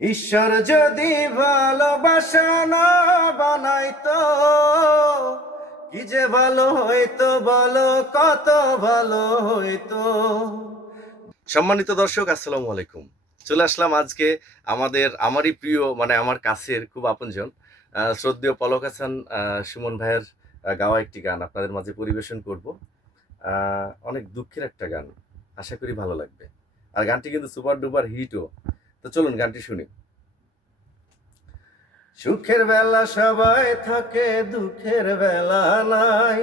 ঈশ্বর যদি ভালোবাসা না বানাইতো, কি যে ভালো হইতো বলো, কত ভালো হইতো। সম্মানিত দর্শক, আসসালামু আলাইকুম। চলে আসলাম আজকে আমারই প্রিয়, মানে আমার কাছের খুব আপনজন শ্রদ্ধেয় পলক হাসান সুমন ভাইয়ের গাওয়া একটি গান আপনাদের মাঝে পরিবেশন করব। অনেক দুঃখের একটা গান, আশা করি ভালো লাগবে। আর গানটি কিন্তু সুপার ডুপার হিটও। তো চলুন গানটি শুনি। সুখের বেলা সবাই থাকে, দুঃখের বেলা নাই।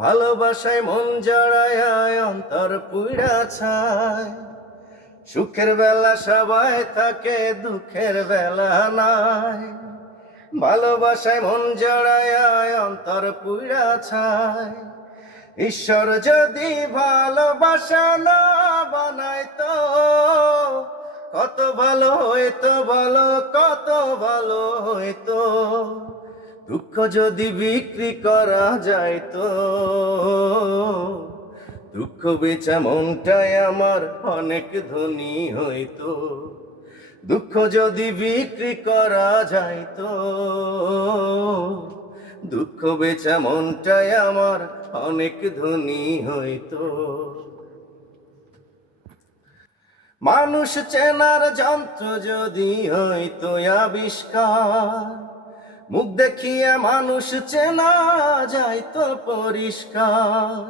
ভালোবাসায় মন জড়ায়, অন্তর পুইড়া ছায়। সুখের বেলা সবাই থাকে, দুঃখের বেলা নাই। ভালোবাসায় মন জড়ায়, অন্তর পুইড়া ছায়। ঈশ্বর যদি ভালোবাসা না বানাইতো, কত ভালো হইতো বলো, কত ভালো হইতো। দুঃখ যদি বিক্রি করা যাইতো, দুঃখ বেচা মনটাই আমার অনেক ধনী হইতো। দুঃখ যদি বিক্রি করা যাইতো, দুঃখ বেচা মনটাই আমার অনেক ধনী হইতো। মানুষ চেনার যন্ত্র যদি হইতো আবিষ্কার, মুখ দেখিয়ে মানুষ চেনা যাইতো পরিষ্কার।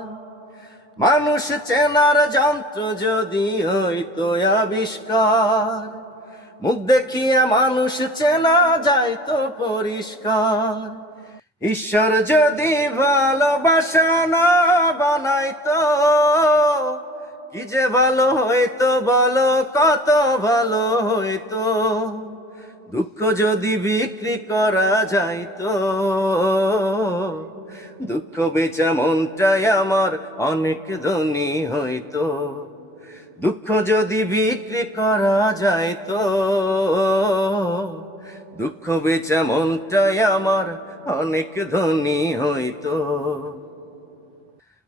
মানুষ চেনার যন্ত্র যদি হইতো আবিষ্কার, মুখ দেখিয়ে মানুষ চেনা যাইতো পরিষ্কার। ঈশ্বর যদি ভালোবাসা না বানাইতো, কি যে ভালো হইতো বলো, কত ভালো হইতো। দুঃখ যদি বিক্রি করা যাইতো, দুঃখ বেচা মনটাই আমার অনেক ধনী হইতো। দুঃখ যদি বিক্রি করা যাইতো, দুঃখ বেচা মনটাই আমার অনেক ধনী হইতো।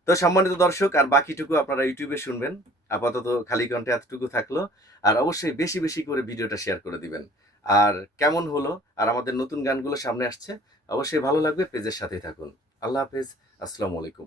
তো সম্মানিত দর্শক, আর বাকিটুকু আপনারা ইউটিউবে শুনবেন। আপাতত খালি কণ্ঠে এতটুকু থাকলো। আর অবশ্যই বেশি বেশি করে ভিডিওটা শেয়ার করে দিবেন। আর কেমন হলো, আর আমাদের নতুন গানগুলো সামনে আসছে, অবশ্যই ভালো লাগবে। পেজের সাথেই থাকুন। আল্লাহ হাফেজ, আসসালামু আলাইকুম।